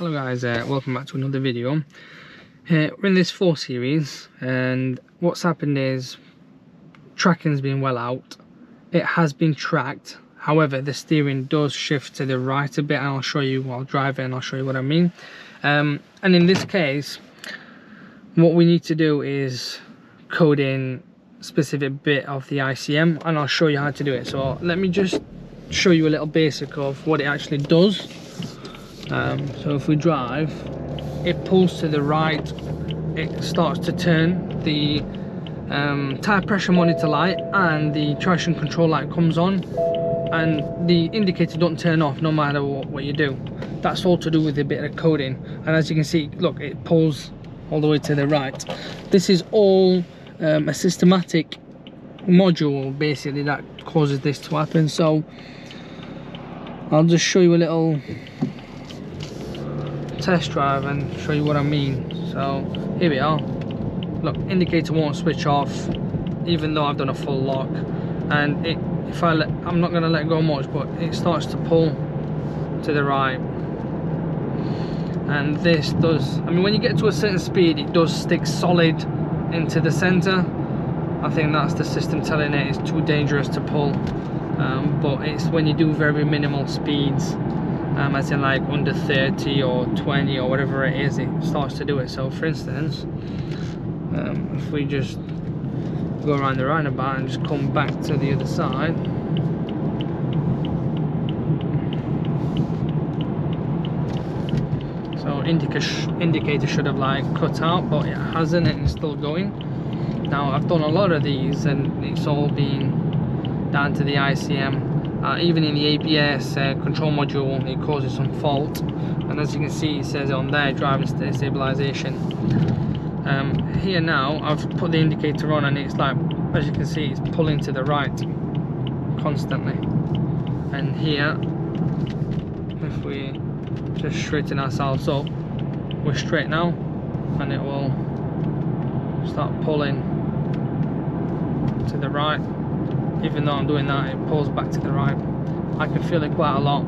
Hello guys, welcome back to another video. We're in this 4 series, and what's happened is tracking's been well out. It has been tracked, however the steering does shift to the right a bit, and I'll show you while driving and I'll show you what I mean. And in this case, what we need to do is code in a specific bit of the ICM, and I'll show you how to do it. So let me just show you a little basic of what it actually does. So if we drive, it pulls to the right, it starts to turn, the tyre pressure monitor light and the traction control light comes on, and the indicator don't turn off no matter what you do. That's all to do with a bit of coding, and as you can see, look, it pulls all the way to the right. This is all a systematic module basically that causes this to happen. So I'll just show you a little test drive and show you what I mean. So here we are. Look, indicator won't switch off even though I've done a full lock, and I'm not going to let go much, but it starts to pull to the right. And this does, I mean, when you get to a certain speed, it does stick solid into the center. I think that's the system telling it it's too dangerous to pull, but it's when you do very minimal speeds, as in like under 30 or 20 or whatever it is, it starts to do it. So for instance, if we just go around the roundabout and just come back to the other side, so indicator should have like cut out, but it hasn't, and it's still going. Now I've done a lot of these and it's all been down to the ICM. Even in the ABS control module, it causes some fault, and as you can see, it says on there driving stabilisation. Here now I've put the indicator on, and it's like, as you can see, it's pulling to the right constantly. And here, if we just straighten ourselves up, we're straight now, and it will start pulling to the right. Even though I'm doing that, it pulls back to the right. I can feel it quite a lot.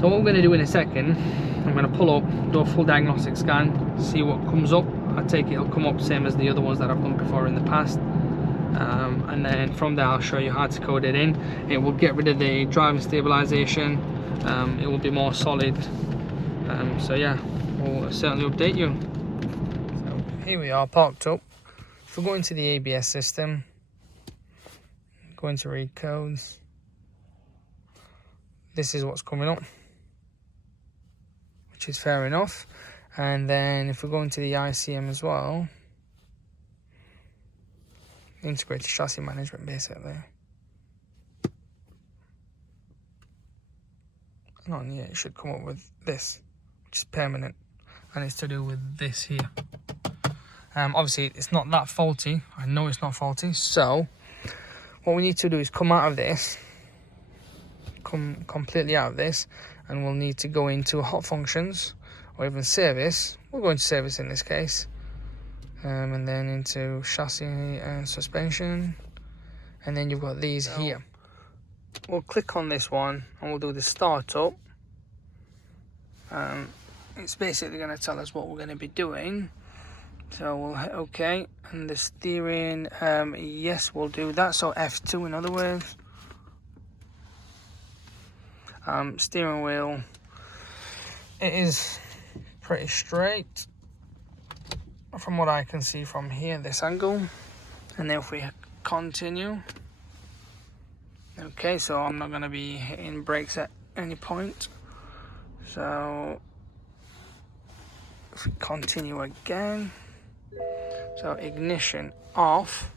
So what we're going to do in a second, I'm going to pull up, do a full diagnostic scan, see what comes up. I take it it'll come up same as the other ones that I've done before in the past, and then from there I'll show you how to code it in. It will get rid of the driving stabilization. It will be more solid. So yeah, we'll certainly update you. So here we are, parked up. If we go into the ABS system, going to read codes, this is what's coming up, which is fair enough. And then if we go into the ICM as well, integrated chassis management basically, and on here it should come up with this, which is permanent, and it's to do with this here. Obviously it's not that faulty, I know it's not faulty, so what we need to do is come out of this, come completely out of this, and we'll need to go into hot functions or even service. We'll go into service in this case, and then into chassis and suspension, and then you've got these here. We'll click on this one and we'll do the startup. It's basically going to tell us what we're going to be doing, so we'll hit OK. And the steering, yes, we'll do that, so F2 in other words. Steering wheel, it is pretty straight from what I can see from here, this angle. And then if we continue, okay, so I'm not going to be hitting brakes at any point. So if we continue again, so ignition off,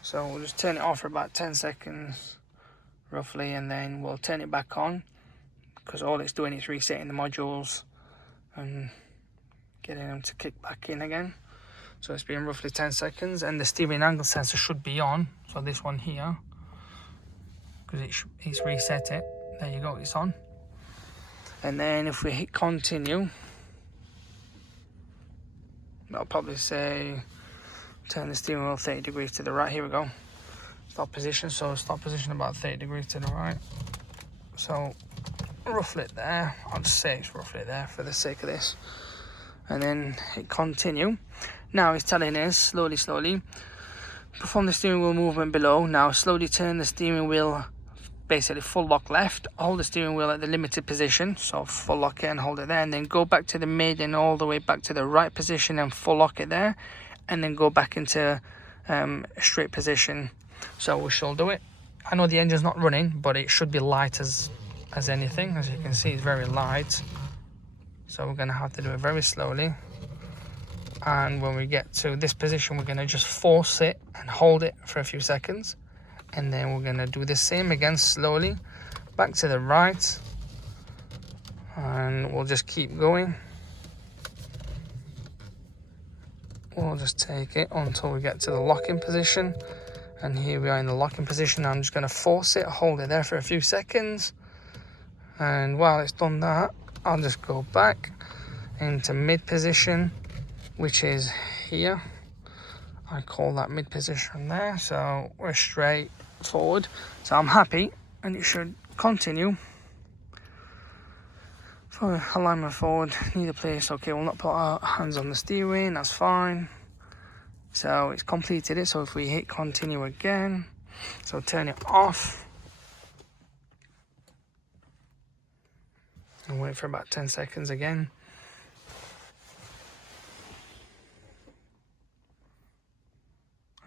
so we'll just turn it off for about 10 seconds roughly, and then we'll turn it back on, because all it's doing is resetting the modules and getting them to kick back in again. So it's been roughly 10 seconds, and the steering angle sensor should be on, so this one here, because it's reset it. There you go, it's on. And then if we hit continue, I'll probably say turn the steering wheel 30 degrees to the right. Here we go, stop position. So stop position about 30 degrees to the right. So roughly there. I'll just say it's roughly there for the sake of this. And then hit continue. Now it's telling us slowly perform the steering wheel movement below. Now slowly turn the steering wheel, basically full lock left, hold the steering wheel at the limited position, so full lock it and hold it there, and then go back to the mid and all the way back to the right position and full lock it there, and then go back into a straight position. So we shall do it. I know the engine's not running, but it should be light as anything. As you can see, it's very light, so we're going to have to do it very slowly. And when we get to this position, we're going to just force it and hold it for a few seconds, and then we're going to do the same again slowly back to the right, and we'll just keep going. We'll just take it until we get to the locking position, and here we are in the locking position. I'm just going to force it, hold it there for a few seconds, and while it's done that, I'll just go back into mid position, which is here. I call that mid position there, so we're straight forward. So I'm happy, and it should continue. For alignment forward, neither place. Okay, we'll not put our hands on the steering, that's fine. So it's completed it. So if we hit continue again, so turn it off and wait for about 10 seconds again.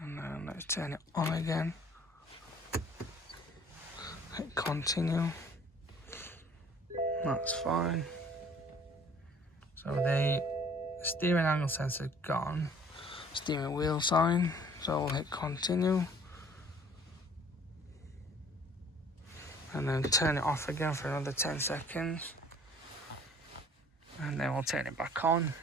And then let's turn it on again. Hit continue. That's fine. So the steering angle sensor gone. Steering wheel sign. So we'll hit continue. And then turn it off again for another 10 seconds. And then we'll turn it back on.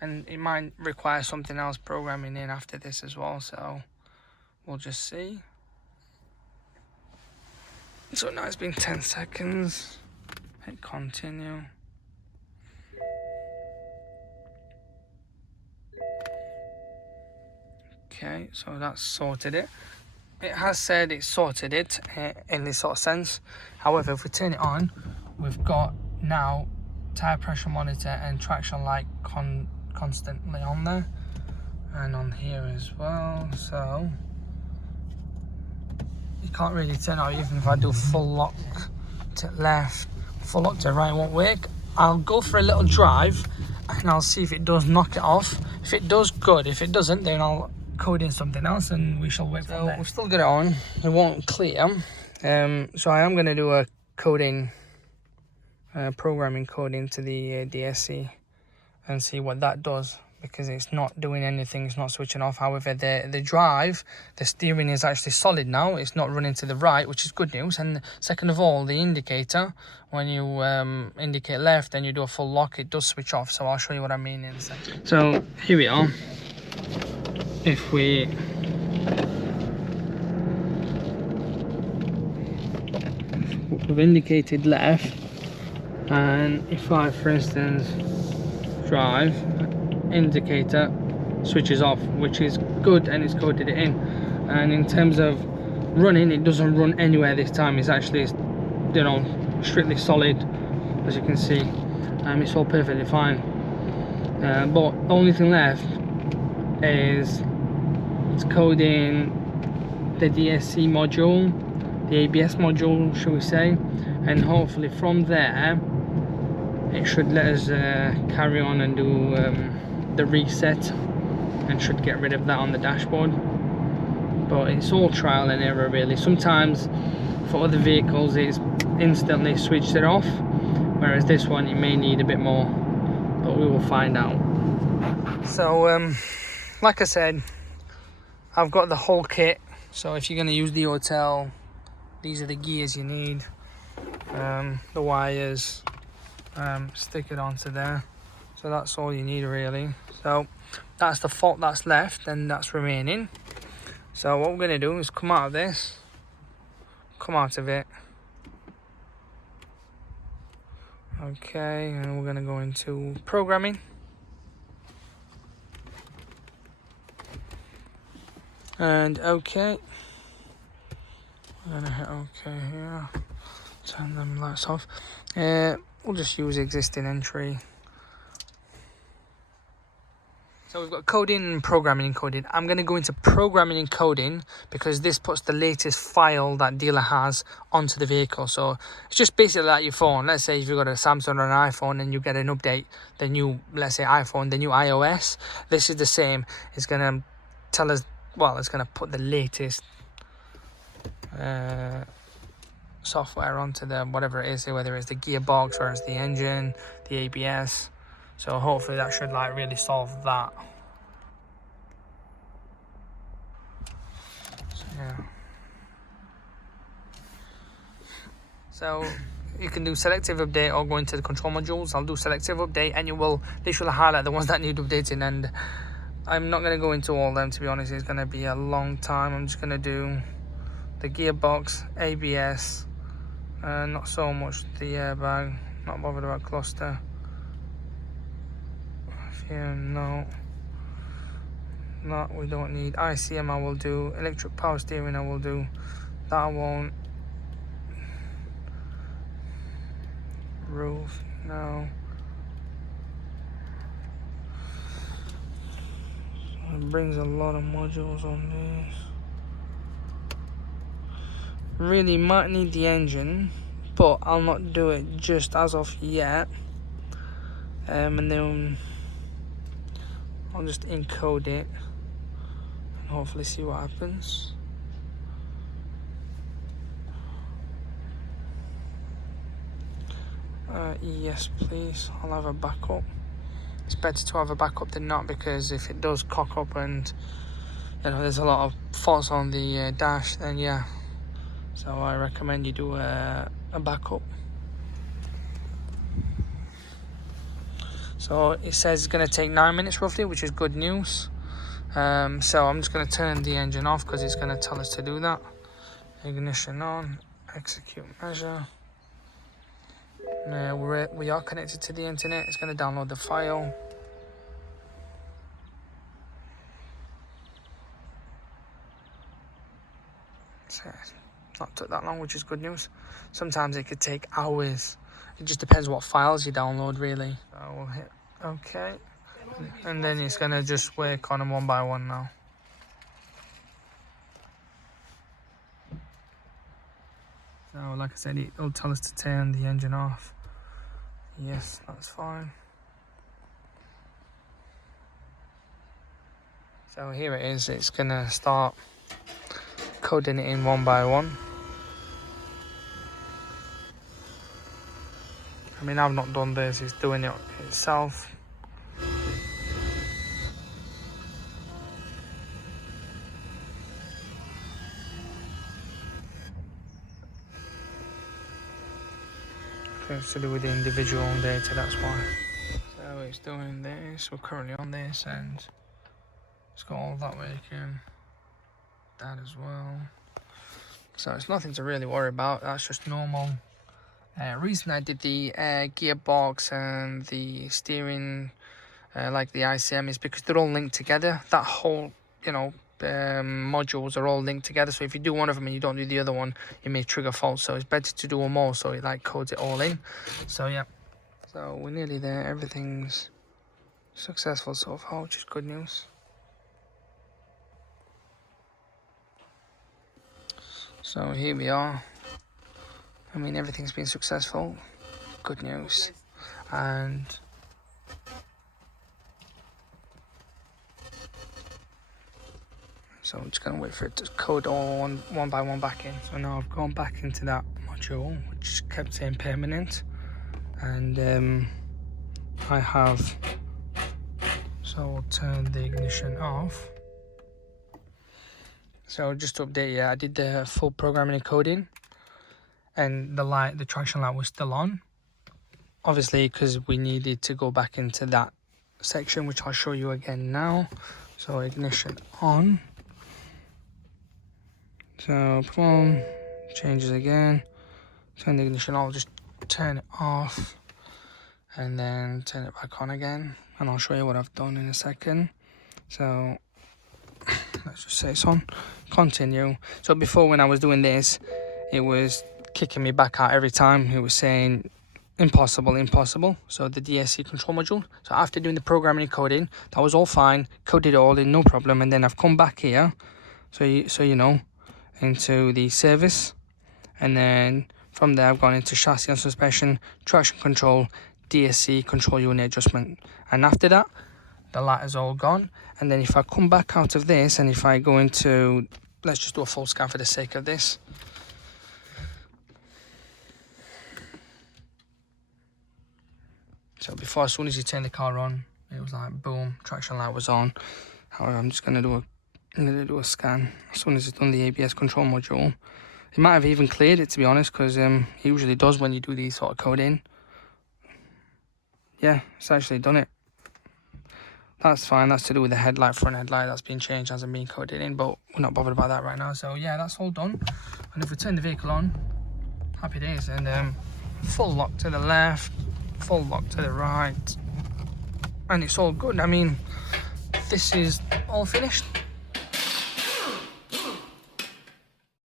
And it might require something else programming in after this as well, so we'll just see. So now it's been 10 seconds. Hit continue. Okay, so that's sorted it. It has said it sorted it in this sort of sense. However, if we turn it on, we've got now tire pressure monitor and traction light constantly on there, and on here as well. So you can't really turn out. Even if I do full lock to left, full lock to right, it won't work. I'll go for a little drive and I'll see if it does knock it off. If it does, good. If it doesn't, then I'll code in something else and we shall wait for that. We've still got it on. It won't clear. So I am going to do a coding, programming code into the DSC and see what that does, because it's not doing anything, it's not switching off. However, the drive, the steering is actually solid now. It's not running to the right, which is good news. And second of all, the indicator, when you indicate left and you do a full lock, it does switch off. So I'll show you what I mean in a second. So here we are. If we've indicated left, and if I, for instance, drive, indicator switches off, which is good, and it's coded it in. And in terms of running, it doesn't run anywhere this time. It's actually, you know, strictly solid, as you can see. It's all perfectly fine. But the only thing left is it's coding the DSC module, the ABS module, shall we say, and hopefully from there it should let us carry on and do the reset, and should get rid of that on the dashboard. But it's all trial and error really. Sometimes for other vehicles it's instantly switched it off, whereas this one you may need a bit more, but we will find out. So like I said, I've got the whole kit. So if you're going to use the AUTEL, these are the gears you need, the wires, stick it onto there. So that's all you need really. So that's the fault that's left and that's remaining. So what we're going to do is come out of this, come out of it. Okay, and we're going to go into programming. And okay, I'm going to hit okay here. Turn them lights off. We'll just use existing entry. So we've got coding and programming encoding. I'm going to go into programming encoding because this puts the latest file that dealer has onto the vehicle. So it's just basically like your phone. Let's say if you've got a Samsung or an iPhone and you get an update, the new, let's say iPhone, the new iOS, this is the same. It's going to tell us, well, it's going to put the latest software onto the whatever it is, whether it's the gearbox or it's the engine, the ABS. So hopefully that should like really solve that. So, yeah. So you can do selective update or go into the control modules. I'll do selective update and you will literally highlight the ones that need updating, and I'm not going to go into all of them, to be honest. It's going to be a long time. I'm just going to do the gearbox, ABS, not so much the airbag, not bothered about cluster. No, we don't need. ICM I will do. Electric power steering I will do. That I won't. Roof, no. It brings a lot of modules on this. Really might need the engine, but I'll not do it just as of yet. And then I'll just encode it and hopefully see what happens. Yes, please. I'll have a backup. It's better to have a backup than not, because if it does cock up and there's a lot of faults on the dash, then yeah. So I recommend you do a backup. So it says it's going to take 9 minutes roughly, which is good news. So I'm just going to turn the engine off because it's going to tell us to do that. Ignition on, execute measure. We are connected to the internet. It's going to download the file. So it's not took that long, which is good news. Sometimes it could take hours. It just depends what files you download, really. So we'll hit OK, and then it's gonna just work on them one by one now. So like I said, it'll tell us to turn the engine off. Yes, that's fine. So here it is. It's gonna start coding it in one by one. I mean, I've not done this, it's doing it itself. It's to do with the individual data, that's why. So it's doing this, we're currently on this, and it's got all that working. That as well. So it's nothing to really worry about, that's just normal. Reason I did the gearbox and the steering, like the ICM, is because they're all linked together. That whole, modules are all linked together. So if you do one of them and you don't do the other one, it may trigger faults. So it's better to do them all, so it like codes it all in. So yeah, so we're nearly there. Everything's successful so far, which is good news. So here we are. I mean, everything's been successful. Good news. And so I'm just going to wait for it to code all one by one back in. So now I've gone back into that module, which kept saying permanent. And I have, so I'll turn the ignition off. So just to update you, I did the full programming and coding, and the traction light was still on, obviously, because we needed to go back into that section, which I'll show you again now. So ignition on. So boom, changes again. Turn the ignition on, just turn it off, and then turn it back on again. And I'll show you what I've done in a second. So let's just say it's on. Continue. So before, when I was doing this, it was kicking me back out every time. It was saying impossible. So the DSC control module. So after doing the programming and coding, that was all fine. Coded it all in, no problem. And then I've come back here, so you know, into the service, and then from there I've gone into chassis and suspension, traction control, DSC control unit adjustment, and after that the light is all gone. And then if I come back out of this and if I go into, let's just do a full scan for the sake of this. So before, as soon as you turn the car on, it was like boom, traction light was on. However, I'm just gonna do a scan as soon as it's done the ABS control module. It might have even cleared it, to be honest, because it usually does when you do these sort of coding. Yeah, it's actually done it. That's fine. That's to do with the headlight, front headlight. That's been changed, hasn't been coded in, but we're not bothered about that right now. So yeah, that's all done. And if we turn the vehicle on, happy days. And full lock to the left, full lock to the right, and it's all good. I mean, this is all finished.